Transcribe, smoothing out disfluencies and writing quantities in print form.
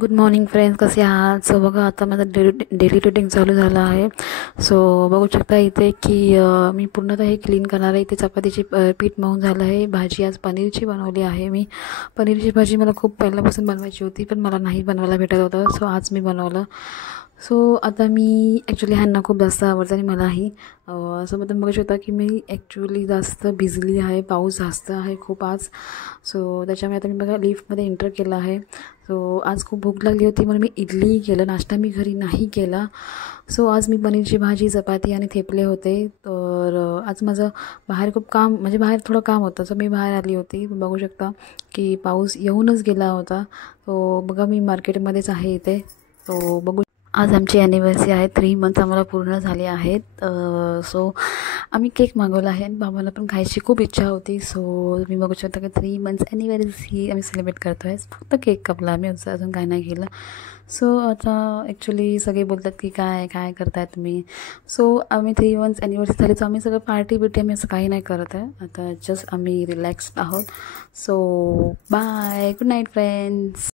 Good morning friends, कसे आहात? So बघा, आता माझं डेली रुटीन चालू झालं आहे. सो बघू शकता इथे की मी पूर्णतः हे क्लीन करणार आहे. इथे चपातीची पीठ मळून झालं आहे. भाजी आज पनीरची बनवली आहे मी. पनीरची भाजी मला खूप पहिल्यापासून बनवायची होती, पण मला नाही बनवायला भेटत होतं. सो आज मी बनवलं. सो आता मी ॲक्च्युली ह्यांना खूप जास्त आवडतं आणि मलाही. सोबत बघू शकता की मी ॲक्च्युली जास्त भिजली आहे. पाऊस जास्त आहे खूप आज. सो त्याच्यामुळे आता मी बघा लिफ्टमध्ये एंटर केलं आहे. सो आज खूप भूक लागली होती म्हणून मी इडली केलं. नाश्ता मी घरी नाही केला. सो आज मी पनीरची भाजी, चपाती आणि थेपले होते. तर आज माझं बाहेर खूप काम, म्हणजे बाहेर थोडं काम होतं. सो मी बाहेर आली होती. बघू शकता की पाऊस येऊनच गेला होता. तो बघा मी मार्केटमध्येच आहे इथे. तो बघू, आज आमची ॲनिव्हर्सरी आहे. 3 मंथ्स आम्हाला पूर्ण झाले आहेत. सो आम्ही केक मागवला आहे आणि बाबाला पण खायची खूप इच्छा होती. सो मी बघू शकता की 3 मंथ्स ॲनिव्हर्सरी आम्ही सेलिब्रेट करतो आहे. फक्त केक कापला आम्ही, अजून काय नाही केलं. सो आता ॲक्च्युली सगळे बोलतात की काय काय करताय तुम्ही. सो आम्ही 3 मंथ्स ॲनिव्हर्सरी झाली, तर आम्ही सगळं पार्टी बिर्टी आम्ही असं काही नाही करत आहे. आता जस्ट आम्ही रिलॅक्स्ड आहोत. So bye, good night friends.